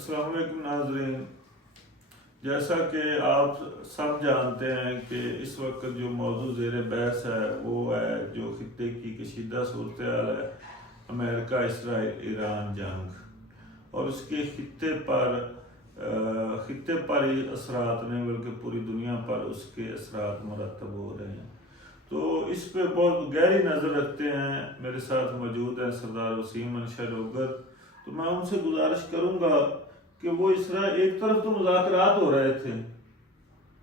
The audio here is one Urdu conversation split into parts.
السلام علیکم ناظرین، جیسا کہ آپ سب جانتے ہیں کہ اس وقت جو موضوع زیر بحث ہے وہ ہے جو خطے کی کشیدہ صورتحال ہے، امریکہ اسرائیل ایران جنگ، اور اس کے خطے پر ہی اثرات نہیں بلکہ پوری دنیا پر اس کے اثرات مرتب ہو رہے ہیں۔ تو اس پہ بہت گہری نظر رکھتے ہیں۔ میرے ساتھ موجود ہیں سردار وسیم منشا لوگر۔ تو میں ان سے گزارش کروں گا کہ وہ اسرائیل، ایک طرف تو مذاکرات ہو رہے تھے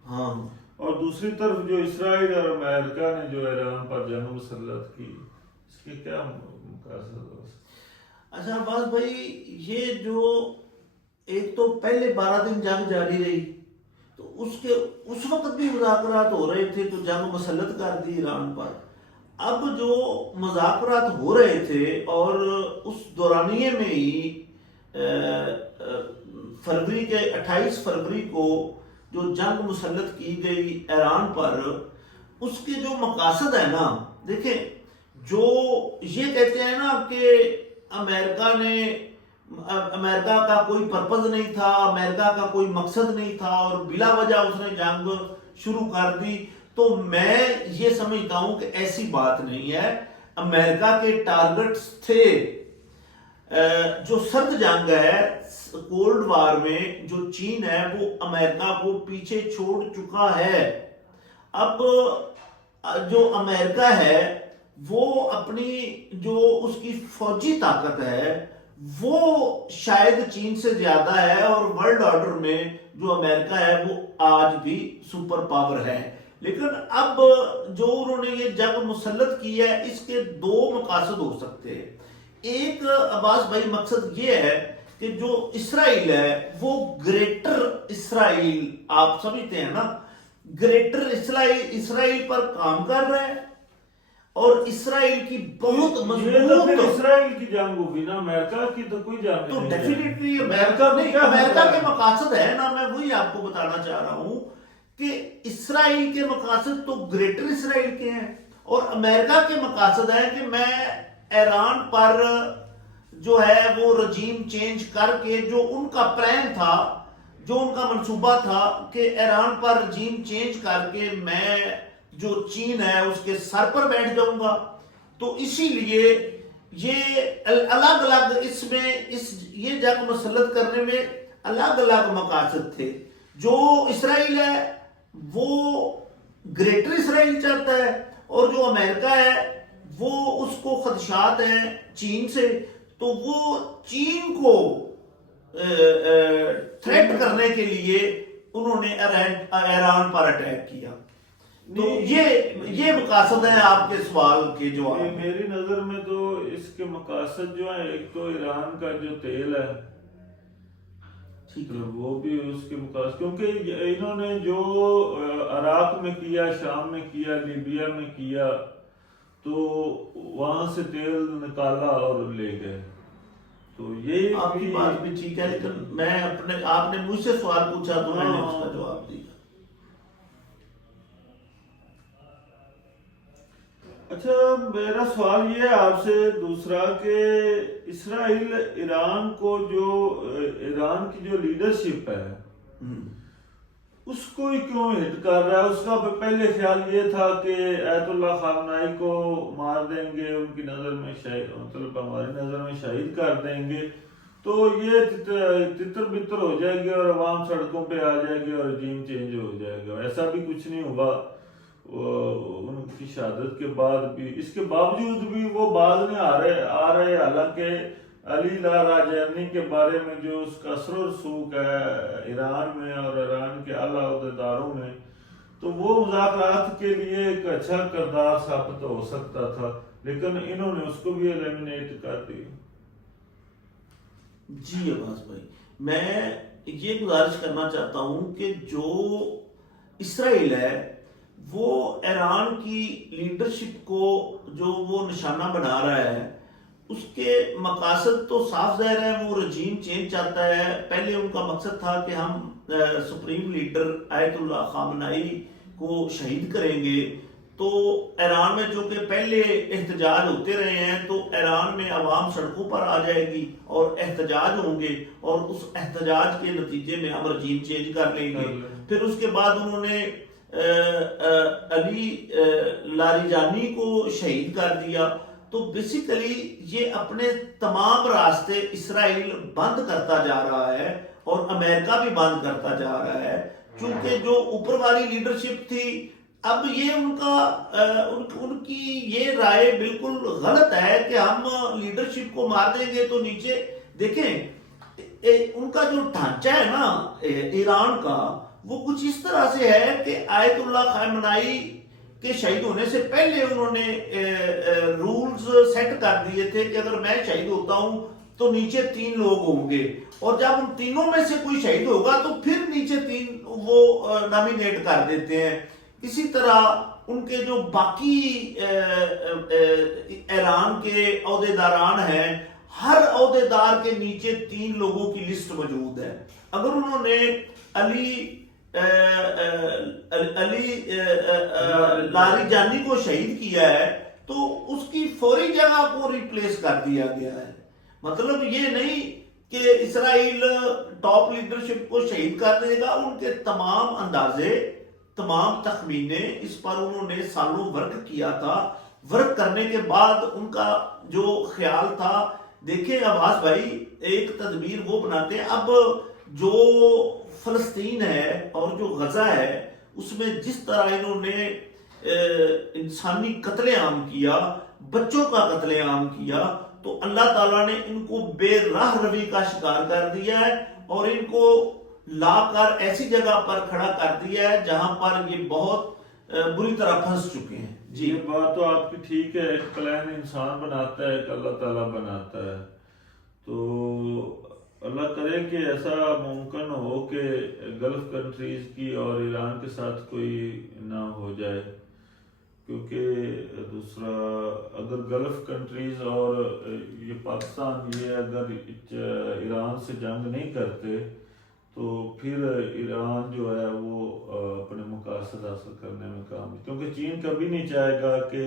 ہاں، اور دوسری طرف جو اسرائیل اور امریکہ نے جو ایران پر جنگ مسلط کی، اس کے کیا مقاصد ہو؟ اچھا عباس بھائی، یہ جو ایک تو پہلے 12 دن جنگ جاری رہی تو اس وقت بھی مذاکرات ہو رہے تھے تو جنگ مسلط کر دی ایران پر۔ اب جو مذاکرات ہو رہے تھے اور اس دورانیے میں ہی فروری کے 28 فروری کو جو جنگ مسلط کی گئی ایران پر، اس کے جو مقاصد ہے نا، دیکھیں، جو یہ کہتے ہیں نا کہ امریکہ کا کوئی پرپز نہیں تھا، امریکہ کا کوئی مقصد نہیں تھا اور بلا وجہ اس نے جنگ شروع کر دی، تو میں یہ سمجھتا ہوں کہ ایسی بات نہیں ہے۔ امریکہ کے ٹارگٹس تھے، جو سرد جنگ ہے، کولڈ وار میں جو چین ہے وہ امریکہ کو پیچھے چھوڑ چکا ہے۔ اب جو امریکہ ہے وہ اپنی جو اس کی فوجی طاقت ہے وہ شاید چین سے زیادہ ہے، اور ورلڈ آرڈر میں جو امریکہ ہے وہ آج بھی سپر پاور ہے۔ لیکن اب جو انہوں نے یہ جنگ مسلط کی ہے، اس کے دو مقاصد ہو سکتے ہیں۔ ایک عباس بھائی مقصد یہ ہے کہ جو اسرائیل ہے وہ گریٹر اسرائیل، آپ سمجھتے ہیں نا، گریٹر اسرائیل پر کام کر رہا ہے، اور اسرائیل کی بہت مضبوط اسرائیل کی جنگ ہوگی نا، امریکہ کی تو کوئی جنگ تو نہیں ہے۔ ڈیفینیٹلی امریکہ کے مقاصد ہے نا، میں وہی آپ کو بتانا چاہ رہا ہوں کہ اسرائیل کے مقاصد تو گریٹر اسرائیل کے ہیں، اور امریکہ کے مقاصد ہے کہ میں ایران پر جو ہے وہ رجیم چینج کر کے، جو ان کا پلان تھا، جو ان کا منصوبہ تھا کہ ایران پر رجیم چینج کر کے میں جو چین ہے اس کے سر پر بیٹھ جاؤں گا۔ تو اسی لیے یہ الگ الگ یہ جنگ مسلط کرنے میں الگ الگ مقاصد تھے۔ جو اسرائیل ہے وہ گریٹر اسرائیل چاہتا ہے، اور جو امریکہ ہے وہ اس کو خدشات ہیں چین سے، تو وہ چین کو تھریٹ کرنے کے لیے انہوں نے ایران پر اٹیک کیا۔ تو یہ مقاصد ہیں آپ کے سوال کے جواب۔ میری نظر میں تو اس کے مقاصد جو ہیں، ایک تو ایران کا جو تیل ہے وہ بھی اس کے مقاصد، کیونکہ انہوں نے جو عراق میں کیا، شام میں کیا، لیبیا میں کیا، تو وہاں سے تیل نکالا اور لے گئے۔ تو یہ آپ کی بات بھی ٹھیک ہے، لیکن آپ نے مجھ سے سوال پوچھا تو میں نے اس کا جواب دیا۔ اچھا، میرا سوال یہ ہے آپ سے دوسرا کہ اسرائیل ایران کی جو لیڈرشپ ہے اس کو ہی کیوں ہٹ کر رہا ہے؟ اس کا پہلے خیال یہ تھا کہ آیت اللہ خامنائی کو مار دیں گے، ان کی نظر میں مطلب ہماری نظر میں شہید کر دیں گے، تو یہ تتر بتر ہو جائے گی اور عوام سڑکوں پہ آ جائے گی اور رجیم چینج ہو جائے گا۔ ایسا بھی کچھ نہیں ہوا۔ ان کی شہادت کے بعد بھی، اس کے باوجود بھی وہ باز نہیں آ رہے، حالانکہ علی لا راجانی کے بارے میں جو اس کا اثر و رسوخ ہے ایران میں اور ایران کے اعلیٰ عہدیداروں میں، تو وہ مذاکرات کے لیے ایک اچھا کردار ثابت ہو سکتا تھا، لیکن انہوں نے اس کو بھی ایلیمنیٹ کر دی۔ جی عباس بھائی، میں یہ گزارش کرنا چاہتا ہوں کہ جو اسرائیل ہے وہ ایران کی لیڈرشپ کو جو وہ نشانہ بنا رہا ہے، اس کے مقاصد تو صاف ظاہر ہے، وہ رجیم چینج چاہتا ہے۔ پہلے ان کا مقصد تھا کہ ہم سپریم لیڈر آیت اللہ خامنائی کو شہید کریں گے، تو ایران میں چونکہ پہلے احتجاج ہوتے رہے ہیں تو ایران میں عوام سڑکوں پر آ جائے گی اور احتجاج ہوں گے اور اس احتجاج کے نتیجے میں ہم رجیم چینج کر لیں گے. پھر اس کے بعد انہوں نے علی لاریجانی کو شہید کر دیا. تو بیسیکلی یہ اپنے تمام راستے اسرائیل بند کرتا جا رہا ہے اور امریکہ بھی بند کرتا جا رہا ہے چونکہ جو اوپر والی لیڈرشپ تھی اب یہ ان کی یہ رائے بالکل غلط ہے کہ ہم لیڈرشپ کو مار دیں گے تو نیچے دیکھیں ان کا جو ڈھانچہ ہے نا ایران کا وہ کچھ اس طرح سے ہے کہ آیت اللہ خامنائی کے شہید ہونے سے پہلے انہوں نے رولز سیٹ کر دیے تھے کہ اگر میں شہید ہوتا ہوں تو نیچے 3 لوگ ہوں گے اور جب ان تینوں میں سے کوئی شہید ہوگا تو پھر نیچے 3 وہ نامینیٹ کر دیتے ہیں. اسی طرح ان کے جو باقی ایران کے عہدیداران ہیں ہر عہدیدار کے نیچے 3 لوگوں کی لسٹ موجود ہے. اگر انہوں نے علی لاریجانی کو شہید کیا ہے تو اس کی فوری جگہ کو ریپلیس کر دیا گیا ہے. مطلب یہ نہیں کہ اسرائیل ٹاپ لیڈرشپ کو شہید کر دے گا. ان کے تمام اندازے تمام تخمینے اس پر انہوں نے سالوں ورک کیا تھا. ورک کرنے کے بعد ان کا جو خیال تھا دیکھیں عباس بھائی ایک تدبیر وہ بناتے ہیں. اب جو فلسطین ہے اور جو غزہ ہے اس میں جس طرح انہوں نے انسانی قتل عام کیا بچوں کا قتل عام کیا تو اللہ تعالیٰ نے ان کو بے راہ روی کا شکار کر دیا ہے اور ان کو لا کر ایسی جگہ پر کھڑا کر دیا ہے جہاں پر یہ بہت بری طرح پھنس چکے ہیں. جی یہ بات تو آپ کی ٹھیک ہے. ایک پلان انسان بناتا ہے ایک اللہ تعالیٰ بناتا ہے. تو اللہ کرے کہ ایسا ممکن ہو کہ گلف کنٹریز کی اور ایران کے ساتھ کوئی نہ ہو جائے کیونکہ دوسرا اگر گلف کنٹریز اور یہ پاکستان یہ اگر ایران سے جنگ نہیں کرتے تو پھر ایران جو ہے وہ اپنے مقاصد حاصل کرنے میں کام کیونکہ چین کبھی نہیں چاہے گا کہ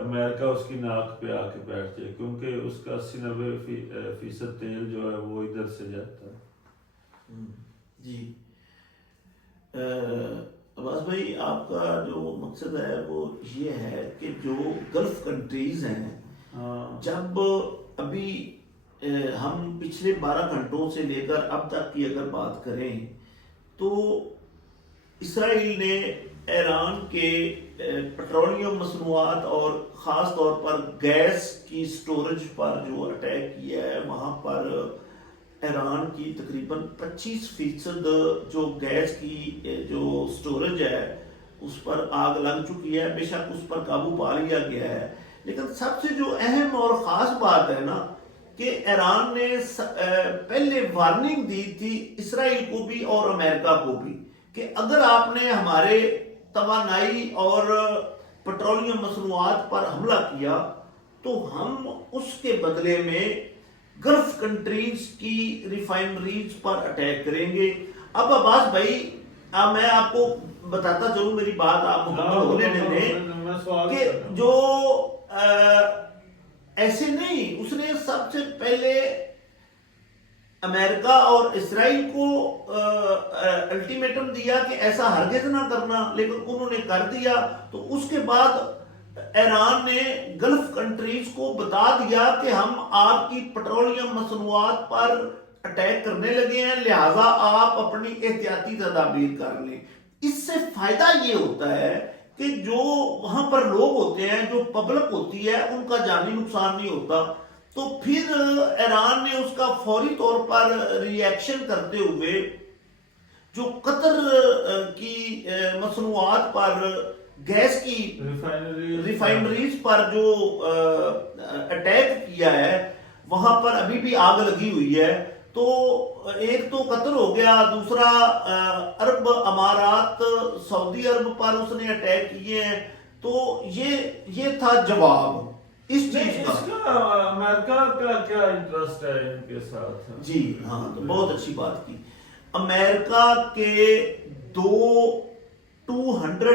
امریکہ اس کی ناک پہ آ کے بیٹھ جائے کیونکہ اس کا 80-90% تیل جو ہے وہ ادھر سے جاتا ہے. جی عباس بھائی آپ کا جو مقصد ہے وہ یہ ہے کہ جو گلف کنٹریز ہیں جب ابھی ہم پچھلے 12 گھنٹوں سے لے کر اب تک کی اگر بات کریں تو اسرائیل نے ایران کے پیٹرولیم مصنوعات اور خاص طور پر گیس کی سٹوریج پر جو اٹیک کیا ہے وہاں پر ایران کی تقریباً 25% جو گیس کی جو سٹوریج ہے اس پر آگ لگ چکی ہے. بے شک اس پر قابو پا لیا گیا ہے لیکن سب سے جو اہم اور خاص بات ہے نا کہ ایران نے پہلے وارننگ دی تھی اسرائیل کو بھی اور امریکہ کو بھی کہ اگر آپ نے ہمارے توانائی اور پیٹرولیم مصنوعات پر حملہ کیا تو ہم اس کے بدلے میں گلف کنٹریز کی ریفائنریز پر اٹیک کریں گے. اب عباس بھائی میں آپ کو بتاتا چلوں میری بات آپ مکمل ہونے دیں کہ جو ایسے نہیں اس نے سب سے پہلے امریکہ اور اسرائیل کو الٹیمیٹم دیا کہ ایسا ہرگز نہ کرنا لیکن انہوں نے کر دیا. تو اس کے بعد ایران نے گلف کنٹریز کو بتا دیا کہ ہم آپ کی پیٹرولیم مصنوعات پر اٹیک کرنے لگے ہیں لہٰذا آپ اپنی احتیاطی تدابیر کر لیں. اس سے فائدہ یہ ہوتا ہے کہ جو وہاں پر لوگ ہوتے ہیں جو پبلک ہوتی ہے ان کا جانی نقصان نہیں ہوتا. تو پھر ایران نے اس کا فوری طور پر ری ایکشن کرتے ہوئے جو قطر کی مصنوعات پر گیس کی ریفائنریز پر جو اٹیک کیا ہے وہاں پر ابھی بھی آگ لگی ہوئی ہے. تو ایک تو قطر ہو گیا دوسرا عرب امارات سعودی عرب پر اس نے اٹیک کیے ہیں. تو یہ تھا جواب اس چیز کا. امریکہ کا کیا انٹرسٹ ہے ان کے ساتھ؟ جی ہاں تو بہت اچھی بات کی. امریکہ کے 2 200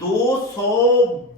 200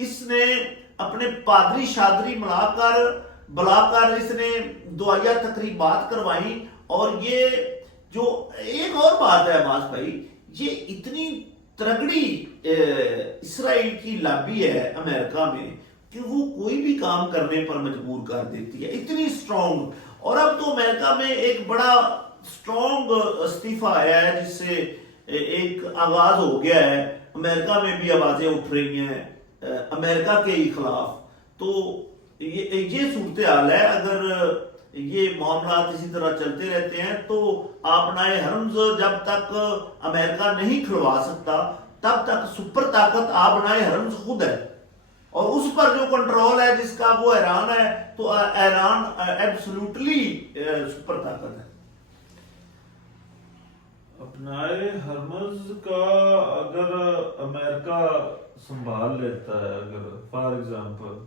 اس نے اپنے پادری شادری بلا کر اس نے دعائیہ تقریبات کروائی. اور یہ جو ایک اور بات ہے عباس بھائی، یہ اتنی ترگڑی اسرائیل کی لابی ہے امریکہ میں کہ وہ کوئی بھی کام کرنے پر مجبور کر دیتی ہے، اتنی سٹرونگ. اور اب تو امریکہ میں ایک بڑا سٹرونگ استعفیٰ آیا ہے جس سے ایک آغاز ہو گیا ہے. امریکہ میں بھی آوازیں اٹھ رہی ہیں امریکہ کے خلاف. تو یہ صورتحال ہے. اگر یہ معاملات اسی طرح چلتے رہتے ہیں تو آبنائے حرمز جب تک امریکہ نہیں کھلوا سکتا تب تک سپر طاقت آبنائے حرمز خود ہے، اور اس پر جو کنٹرول ہے جس کا وہ ایران ہے، تو ایران ایبسولوٹلی سپر طاقت ہے. اپنائے ہرمز کا اگر امریکہ سنبھال لیتا ہے، اگر فار ایگزامپل،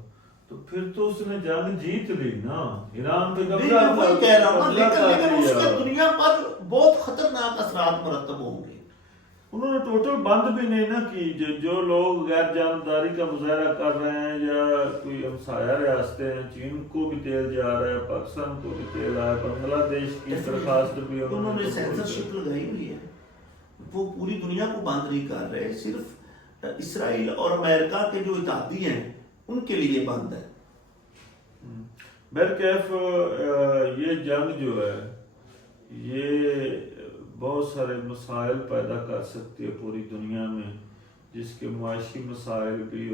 تو پھر تو اس نے جنگ جیت لی نا. ایران پہ وہی کہہ رہا ہوں، لیکن اس کے دنیا پر بہت خطرناک اثرات مرتب ہوں گے. انہوں نے ٹوٹل بند بھی نہیں نا کی. جو لوگ غیر جانبداری کا مظاہرہ کر رہے ہیں یا کوئی ہمسایہ ریاستیں ہیں، چین کو بھی تیل جا رہا ہے، پاکستان کو بھی تیل آیا، بنگلہ دیش کی درخواست بھی انہوں نے سینسرشپ لگائی ہوئی ہے. وہ پوری دنیا کو بند نہیں کر رہے، صرف اسرائیل اور امریکہ کے جو اتحادی ہیں ان کے لیے بند ہے. بہرکیف یہ جنگ جو ہے یہ بہت سارے مسائل پیدا کر سکتی ہے پوری دنیا میں، جس کے معاشی مسائل بھی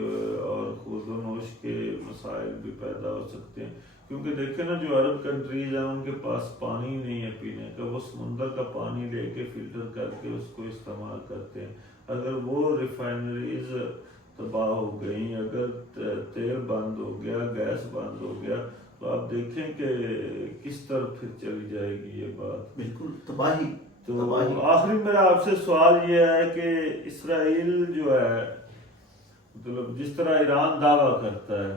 اور خود و نوش کے مسائل بھی پیدا ہو سکتے ہیں. کیونکہ دیکھیں نا، جو عرب کنٹریز ہیں ان کے پاس پانی نہیں ہے پینے کا، وہ سمندر کا پانی لے کے فلٹر کر کے اس کو استعمال کرتے ہیں. اگر وہ ریفائنریز تباہ ہو گئی، اگر تیل بند ہو گیا، گیس بند ہو گیا، تو آپ دیکھیں کہ کس طرف پھر چلی جائے گی یہ بات. بالکل تباہی. تو آخری میرا آپ سے سوال یہ ہے کہ اسرائیل جو ہے، مطلب جس طرح ایران دعویٰ کرتا ہے،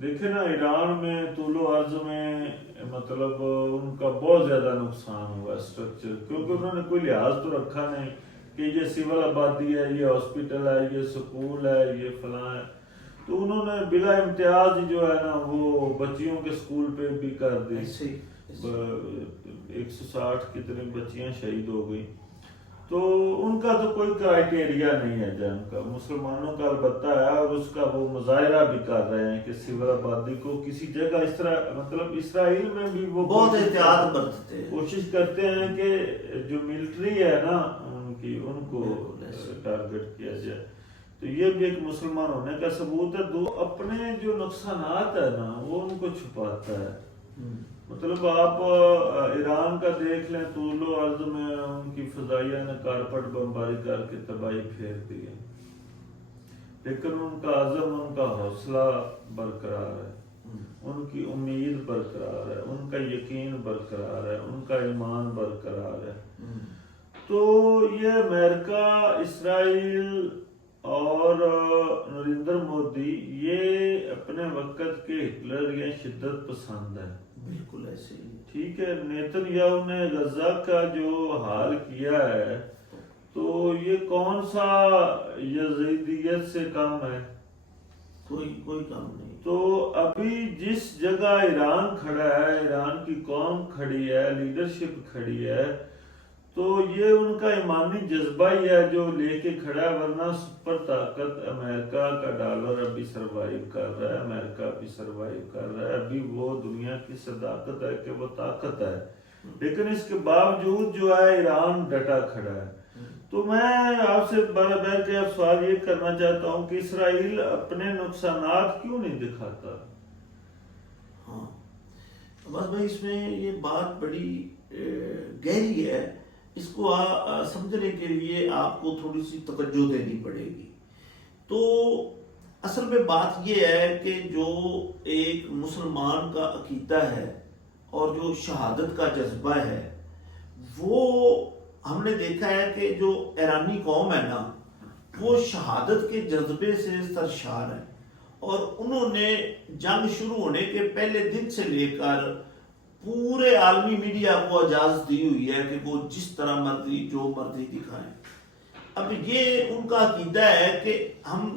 دیکھیں نا ایران میں طول و عرض میں مطلب ان کا بہت زیادہ نقصان ہوا اسٹرکچر، کیونکہ انہوں نے کوئی لحاظ تو رکھا نہیں کہ یہ سول آبادی ہے، یہ ہاسپٹل ہے، یہ سکول ہے، یہ فلاں ہے. تو انہوں نے بلا امتیاز جو ہے نا وہ بچیوں کے سکول پہ بھی کر دی. 160 کتنی بچیاں شہید ہو گئی. تو ان کا تو کوئی کرائیٹیریا نہیں ہے جنگ کا. مسلمانوں کا البتہ ہے، اور اس کا وہ مظاہرہ بھی کر رہے ہیں کہ سول آبادی کو کسی جگہ اس طرح، مطلب اسرائیل میں بھی وہ بہت احتیاط برتتے ہیں، کوشش کرتے ہیں کہ جو ملٹری ہے نا ان کی، ان کو ٹارگٹ کیا جائے. تو یہ بھی ایک مسلمان ہونے کا ثبوت ہے. دو اپنے جو نقصانات ہے نا وہ ان کو چھپاتا ہے. مطلب آپ ایران کا دیکھ لیں، طول و عرض میں ان کی فضائیہ نے کارپٹ بمباری کر کے تباہی پھیر دی ہے، لیکن ان کا عزم، ان کا حوصلہ برقرار ہے، ان کی امید برقرار ہے، ان کا یقین برقرار ہے، ان کا ایمان برقرار ہے. تو یہ امریکہ، اسرائیل اور نریندر مودی یہ اپنے وقت کے ہٹلر یا شدت پسند ہے. بالکل ایسے ہی. ٹھیک ہے، نیتن یاہو نے غزہ کا جو حال کیا ہے تو یہ کون سا یزیدیت سے کم ہے؟ کوئی کام نہیں. تو ابھی جس جگہ ایران کھڑا ہے، ایران کی قوم کھڑی ہے، لیڈرشپ کھڑی ہے، تو یہ ان کا ایمانی جذبہ ہی ہے جو لے کے کھڑا ہے. ورنہ سپر طاقت امریکہ کا ڈالر ابھی سروائیو کر رہا ہے، امریکہ بھی سروائیو کر رہا ہے. ابھی وہ دنیا کی صداقت ہے کہ وہ طاقت ہے، لیکن اس کے باوجود جو ہے ایران ڈٹا کھڑا ہے. تو میں آپ سے بہر کے سوال یہ کرنا چاہتا ہوں کہ اسرائیل اپنے نقصانات کیوں نہیں دکھاتا؟ ہاں بس بھائی، اس میں یہ بات بڑی گہری ہے. اس کو سمجھنے کے لیے آپ کو تھوڑی سی توجہ دینی پڑے گی. تو اصل میں بات یہ ہے کہ جو ایک مسلمان کا عقیدہ ہے اور جو شہادت کا جذبہ ہے، وہ ہم نے دیکھا ہے کہ جو ایرانی قوم ہے نا وہ شہادت کے جذبے سے سرشار ہے. اور انہوں نے جنگ شروع ہونے کے پہلے دن سے لے کر پورے عالمی میڈیا کو اجازت دی ہوئی ہے کہ وہ جس طرح مرضی جو مرضی دکھائیں. اب یہ ان کا عقیدہ ہے کہ ہم